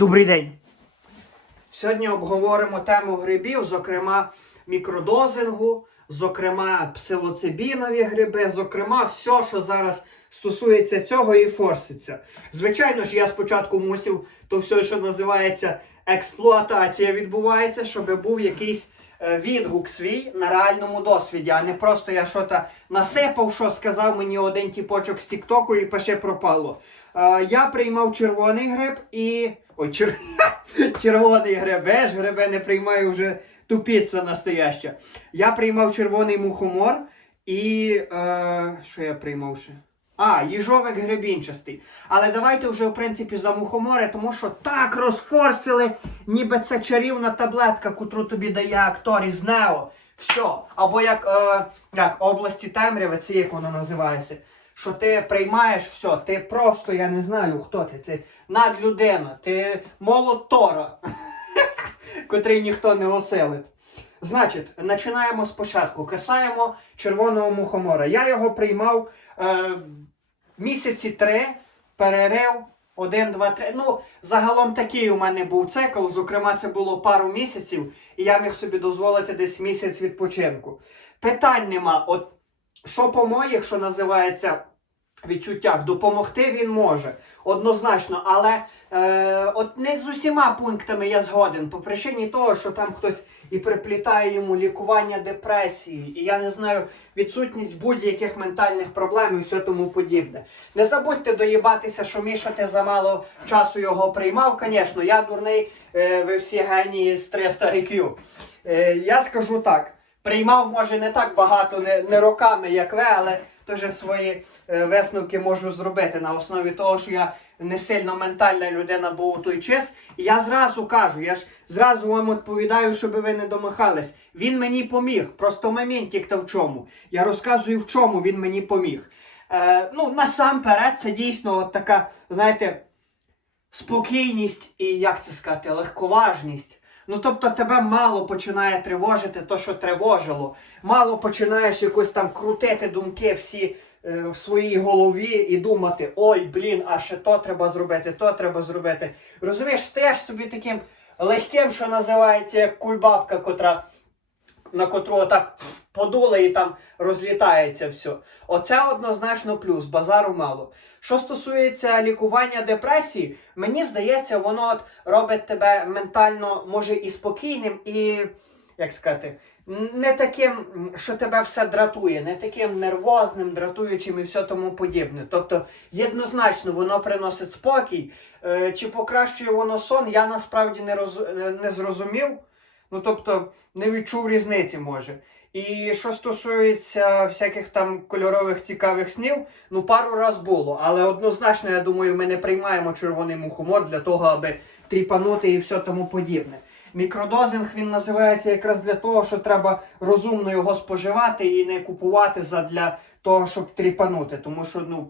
Добрий день. Сьогодні обговоримо тему грибів, зокрема мікродозингу, зокрема псилоцибінові гриби, зокрема все, що зараз стосується цього і форситься. Звичайно ж, я спочатку мусив то все, що називається експлуатація, відбувається, щоб був якийсь е, відгук свій на реальному досвіді, а не просто я що-то насипав, що сказав мені один тіпочок з Тіктоку і пише пропало. Е, Я приймав червоний гриб і. Чер... червоний гриб, Веш, гриби не приймаю вже тупіця настояща. Я приймав червоний мухомор і. Е... Що я приймав ще? А, їжовик гребінчастий. Але давайте вже, в принципі, за мухомори, тому що так розфорсили, ніби це чарівна таблетка, котру тобі дає актор із Нео. Все. Або як, е, як області темряви, це як воно називається. Що ти приймаєш все, ти просто, я не знаю, хто ти. Ти надлюдина, ти молот Тора, котрий ніхто не осилить. Значить, починаємо спочатку. Касаємо червоного мухомора. Я його приймав е, місяці три, перерив. Один, два, три. Ну, загалом такий у мене був цикл. Зокрема, це було пару місяців, і я міг собі дозволити десь місяць відпочинку. Питань нема. От що по моїх, що називається, відчуттях, допомогти він може. Однозначно, але е, от не з усіма пунктами я згоден. По причині того, що там хтось і приплітає йому лікування депресії, і я не знаю, відсутність будь-яких ментальних проблем і все тому подібне. Не забудьте доїбатися, що Міша ти замало часу його приймав. Звісно, я дурний, е, ви всі генії з 300 IQ. Е, я скажу так. Приймав, може, не так багато, не, не роками, як ви, але теж свої е, висновки можу зробити на основі того, що я не сильно ментальна людина був у той час. І я зразу кажу, я ж зразу вам відповідаю, щоб ви не домахались. Він мені поміг. Просто моментик то в чому. Я розказую, в чому він мені поміг. Е, ну, насамперед, це дійсно от така, знаєте, спокійність і як це сказати, легковажність. Ну, тобто тебе мало починає тривожити то, що тривожило. Мало починаєш якось там крутити думки всі е, в своїй голові і думати, ой, блін, а ще то треба зробити, то треба зробити. Розумієш, стаєш собі таким легким, що називається як кульбабка, котра на котру отак подули і там розлітається все. Оце однозначно плюс, базару мало. Що стосується лікування депресії, мені здається, воно от робить тебе ментально, може, і спокійним, і, як сказати, не таким, що тебе все дратує, не таким нервозним, дратуючим і все тому подібне. Тобто, єднозначно, воно приносить спокій. Е, Чи покращує воно сон, я насправді не, роз... не зрозумів. Ну, тобто, не відчув різниці може. І що стосується всяких там кольорових цікавих снів, ну пару раз було. Але однозначно, я думаю, ми не приймаємо червоний мухомор для того, аби тріпанути і все тому подібне. Мікродозинг він називається якраз для того, що треба розумно його споживати і не купувати задля того, щоб тріпанути. Тому що ну,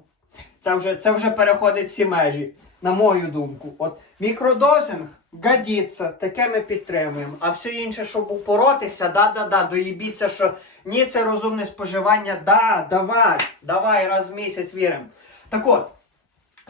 це вже, це вже переходить всі межі, на мою думку. От мікродозинг годиться, таке ми підтримуємо. А все інше, щоб упоротися, да-да-да, доїбіться, що ні, це розумне споживання, да, давай, давай, раз в місяць віримо. Так от.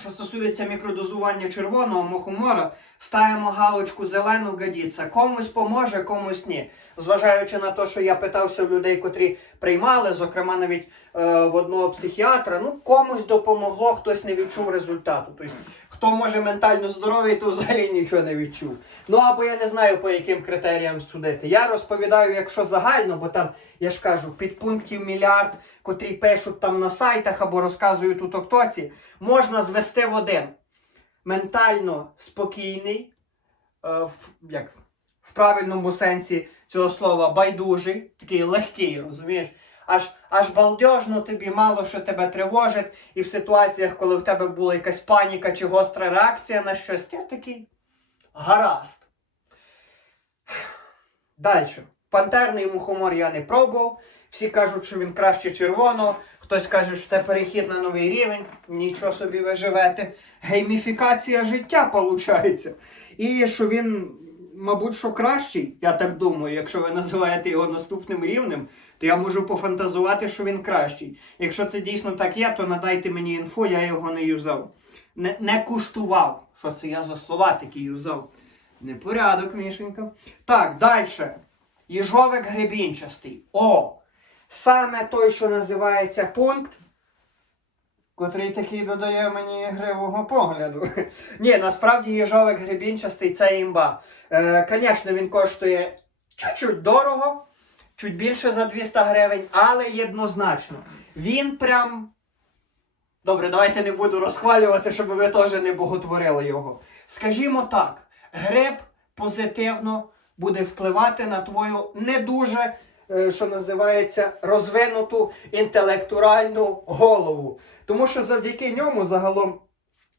Що стосується мікродозування червоного мухомора, ставимо галочку зелену годіться. Комусь поможе, комусь ні. Зважаючи на те, що я питався в людей, котрі приймали, зокрема навіть е, в одного психіатра, ну комусь допомогло, хтось не відчув результату. Тобто, хто може ментально здоровий, то взагалі нічого не відчув. Ну або я не знаю по яким критеріям судити. Я розповідаю, якщо загально, бо там, я ж кажу, підпунктів мільярд, котрі пишуть там на сайтах або розказують у Токтоці, можна звести в один. Ментально спокійний, е, в, як, в правильному сенсі цього слова, байдужий, такий легкий, розумієш? Аж, аж балдежно тобі мало що тебе тривожить, і в ситуаціях, коли в тебе була якась паніка чи гостра реакція на щось, ти такий гаразд. Далі. Пантерний мухомор я не пробував. Всі кажуть, що він краще червоного. Хтось каже, що це перехід на новий рівень. Нічого собі ви живете. Гейміфікація життя виходить. І що він, мабуть, що кращий, я так думаю, якщо ви називаєте його наступним рівнем, то я можу пофантазувати, що він кращий. Якщо це дійсно так є, то надайте мені інфу, я його не юзав. Не, не куштував, Що це я за слова такі юзав? Непорядок, Мішенька. Так, далі. Їжовик гребінчастий. О! Саме той, що називається пункт, котрий такий додає мені гривого погляду. Ні, насправді їжовик гребінчастий це імба. Е, Звісно, він коштує чуть-чуть дорого, чуть більше за 200 гривень, але єднозначно. Він прям. Добре, давайте не буду розхвалювати, щоб ви теж не боготворили його. Скажімо так, гриб позитивно буде впливати на твою не дуже, е, що називається, розвинуту інтелектуальну голову. Тому що завдяки ньому загалом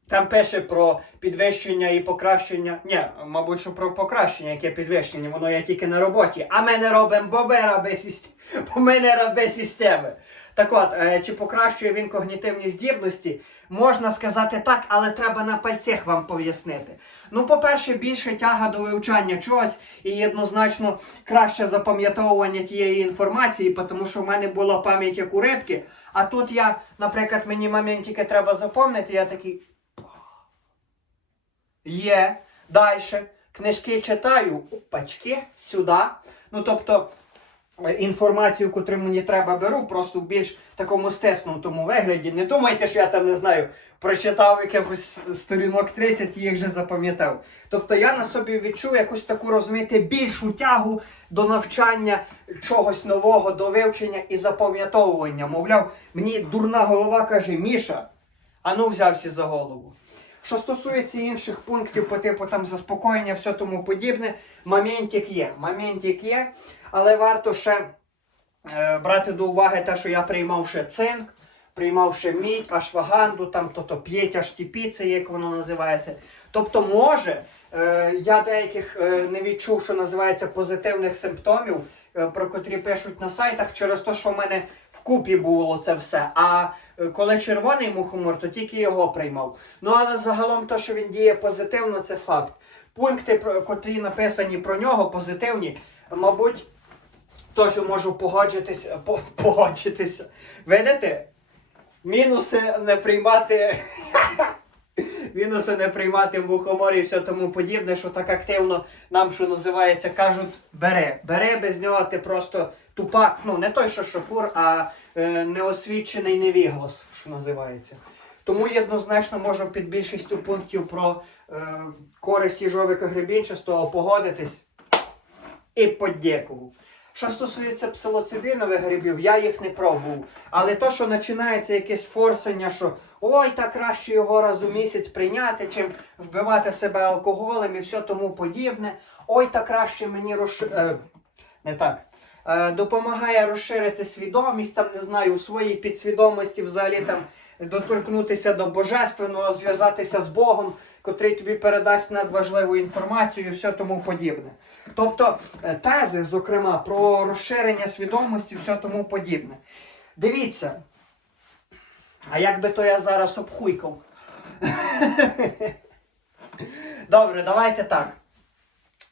там пише про підвищення і покращення. Ні, мабуть, що про покращення, яке підвищення, воно є тільки на роботі. А ми не робимо, бо ми раби системи. Бо ми не раби системи. Так от, е, чи покращує він когнітивні здібності? Можна сказати так, але треба на пальцях вам пояснити. Ну, по-перше, більше тяга до вивчання чогось і однозначно краще запам'ятовування тієї інформації, тому що в мене була пам'ять як у рибки. А тут я, наприклад, мені моментики треба запомнити, я такий. Є. Далі. Книжки читаю. Опачки, сюди. Ну, тобто, е, інформацію, яку мені треба, беру, просто в більш такому стиснутому вигляді. Не думайте, що я там не знаю, прочитав якихось сторінок 30 і їх вже запам'ятав. Тобто я на собі відчув якусь таку розумієте, більшу тягу до навчання чогось нового, до вивчення і запам'ятовування. Мовляв, мені дурна голова каже, Міша, а ну взявся за голову. Що стосується інших пунктів по типу там заспокоєння, все тому подібне, моментик є. Моментик є, але варто ще е, брати до уваги те, що я приймав ще цинк, приймав ще мідь, ашваганду, там то-то п'єть аж тіпіце, як воно називається. Тобто, може, я деяких е, не відчув, що називається позитивних симптомів, е, про котрі пишуть на сайтах, через те, що в мене вкупі було це все. А е, коли червоний мухомор, то тільки його приймав. Ну але загалом те, що він діє позитивно, це факт. Пункти, котрі написані про нього, позитивні, мабуть, теж можу погоджитися. По, погоджитися. Видите? Мінуси не приймати. Мінуси не приймати мухомор і все тому подібне, що так активно нам, що називається, кажуть, бери. Бери без нього ти просто тупак. Ну, не той, що шопур, а е, неосвічений невіглас, що називається. Тому однозначно можу під більшістю пунктів про е, користь їжовика гребінчастого погодитись і подякував. Що стосується псилоцибінових грибів, я їх не пробував. Але то, що починається якесь форсення, що ой, та краще його раз у місяць прийняти, чим вбивати себе алкоголем і все тому подібне. Ой, та краще мені розши... е, не так. Е, допомагає розширити свідомість, там, не знаю, у своїй підсвідомості взагалі там доторкнутися до божественного, зв'язатися з Богом, котрий тобі передасть надважливу інформацію і все тому подібне. Тобто е, тези, зокрема, про розширення свідомості все тому подібне. Дивіться, а як би то я зараз обхуйкав? Добре, давайте так.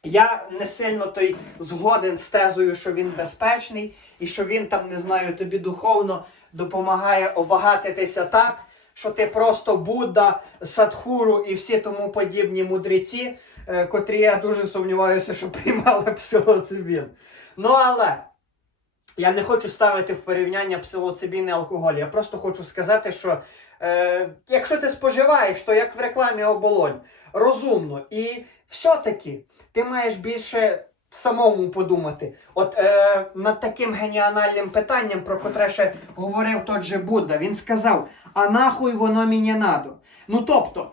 Я не сильно той згоден з тезою, що він безпечний, і що він там, не знаю, тобі духовно допомагає обагатитися так, що ти просто Будда, Садхуру і всі тому подібні мудреці, е, котрі я дуже сумніваюся, що приймали псилоцибін. Ну але я не хочу ставити в порівняння псилоцибін і алкоголь. Я просто хочу сказати, що е, якщо ти споживаєш, то як в рекламі оболонь, розумно. І все-таки ти маєш більше самому подумати. От е, над таким геніанальним питанням, про котре ще говорив тот же Будда, він сказав: а нахуй воно мені надо. Ну тобто.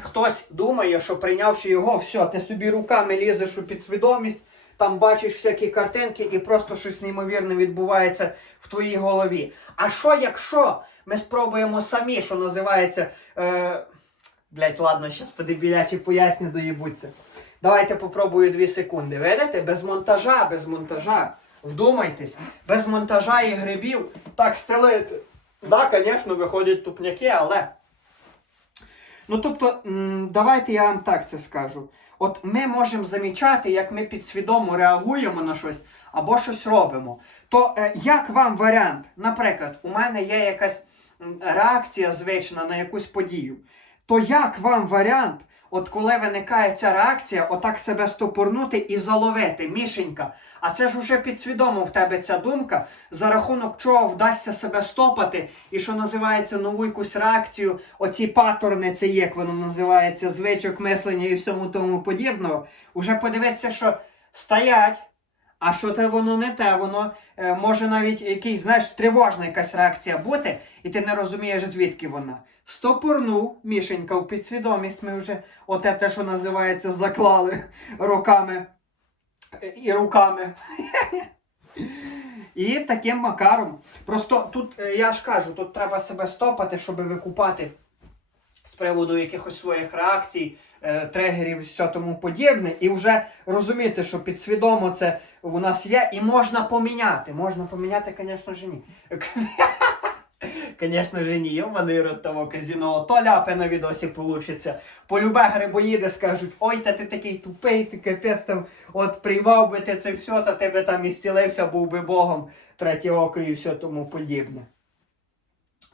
Хтось думає, що прийнявши його, все, ти собі руками лізеш у підсвідомість, там бачиш всякі картинки і просто щось неймовірне відбувається в твоїй голові. А що якщо ми спробуємо самі, що називається. Е... Блять, ладно, зараз подебілячі поясню доїбуться. Давайте попробую дві секунди. Видите? Без монтажа, без монтажа. Вдумайтесь, без монтажа і грибів так стелити. Так, да, звісно, виходять тупняки, але. Ну, тобто, давайте я вам так це скажу. От ми можемо замічати, як ми підсвідомо реагуємо на щось або щось робимо. То е, як вам варіант? Наприклад, у мене є якась реакція звична на якусь подію. То як вам варіант от коли виникає ця реакція, отак себе стопорнути і заловити, мішенька. А це ж уже підсвідомо в тебе ця думка, за рахунок чого вдасться себе стопати, і що називається нову якусь реакцію, оці паттерни, це як воно називається, звичок мислення і всьому тому подібного. Уже подивитися, що стоять. А що те воно не те, воно е, може навіть якийсь, знаєш, тривожна якась реакція бути, і ти не розумієш, звідки вона. Стопорнув, мішенька, в підсвідомість ми вже оте те, що називається, заклали руками і руками. І таким макаром. Просто тут, е, я ж кажу, тут треба себе стопати, щоб викупати з приводу якихось своїх реакцій, е, тригерів і все тому подібне, і вже розуміти, що підсвідомо це у нас є, і можна поміняти. Можна поміняти, звісно ж, ні. Звісно ж, ні, йоманий рот того казіно, то ляпи на відосі получиться. Полюбе грибоїди скажуть, ой, та ти такий тупий, ти капець там, от приймав би ти це все, та ти би там і зцілився, був би Богом, третє око і все тому подібне.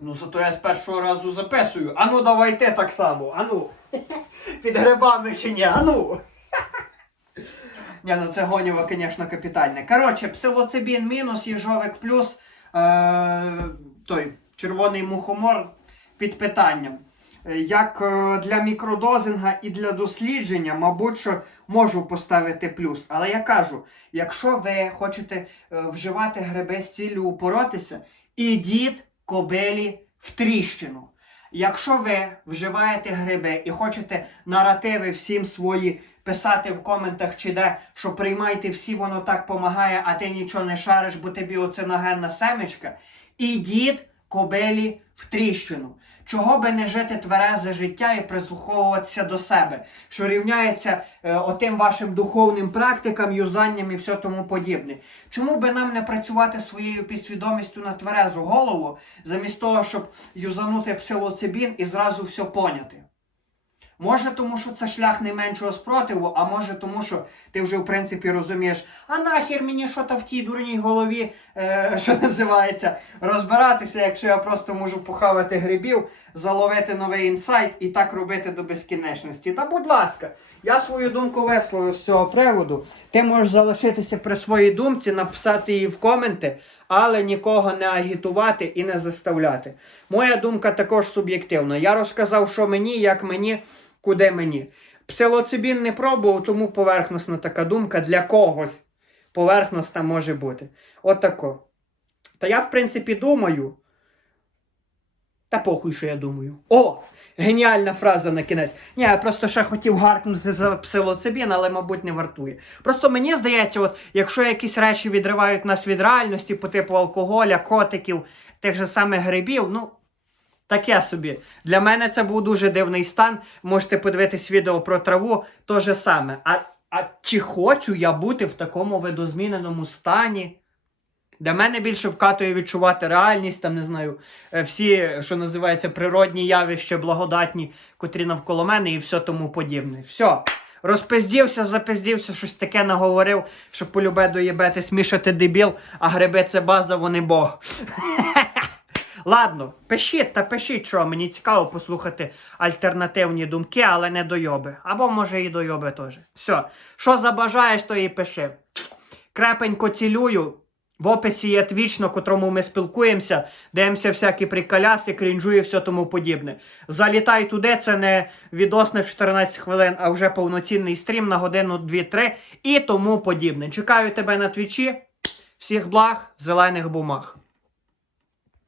Ну, зато я з першого разу записую. Ану, давай ти так само. Ану. Під грибами чи ні? Ану. Ні, ну це гонєво, звісно, капітальне. Коротше, псилоцибін мінус, їжовик плюс. Е, той червоний мухомор під питанням. Е, Як е, для мікродозинга і для дослідження, мабуть, що можу поставити плюс. Але я кажу, якщо ви хочете е, вживати гриби з ціллю упоротися, ідіть кобилі в тріщину. Якщо ви вживаєте гриби і хочете наративи всім свої писати в коментах чи де, що приймайте всі, воно так помагає, а ти нічого не шариш, бо тобі оце семечка, ідіть кобилі в тріщину. Чого би не жити тверезе життя і прислуховуватися до себе, що рівняється е, отим вашим духовним практикам, юзанням і все тому подібне. Чому би нам не працювати своєю підсвідомістю на тверезу голову, замість того, щоб юзанути псилоцибін і зразу все поняти? Може, тому що це шлях найменшого спротиву, а може тому, що ти вже в принципі розумієш, а нахер мені що то в тій дурній голові, е, що називається, розбиратися, якщо я просто можу похавати грибів, заловити новий інсайт і так робити до безкінечності. Та будь ласка, я свою думку висловив з цього приводу. Ти можеш залишитися при своїй думці, написати її в коменти, але нікого не агітувати і не заставляти. Моя думка також суб'єктивна. Я розказав, що мені, як мені, куди мені. Псилоцибін не пробував, тому поверхностна така думка для когось. Поверхностна може бути. Отако. Та я, в принципі, думаю. Та похуй, що я думаю. О! Геніальна фраза на кінець. Ні, я просто ще хотів гаркнути за псилоцибін, але, мабуть, не вартує. Просто мені здається, от, якщо якісь речі відривають нас від реальності, по типу алкоголя, котиків, тих же самих грибів, ну. Таке собі. Для мене це був дуже дивний стан. Можете подивитись відео про траву, то же саме. А, а чи хочу я бути в такому видозміненому стані? Для мене більше вкатує відчувати реальність, там не знаю, е, всі, що називається, природні явища, благодатні, котрі навколо мене і все тому подібне. Все. Розпиздівся, запиздівся, щось таке наговорив, що полюбе доєбете смішати дебіл, а гриби це база, вони бог. Ладно, пишіть та пишіть, що мені цікаво послухати альтернативні думки, але не дойоби. Або може і дойоби теж. Все. Що забажаєш, то і пиши. Крепенько цілюю. В описі є твіч, на котрому ми спілкуємося, дивимося всякі приколяси, крінжу і все тому подібне. Залітай туди, це не відос на 14 хвилин, а вже повноцінний стрім на годину 2-3 і тому подібне. Чекаю тебе на твічі. Всіх благ, зелених бумаг.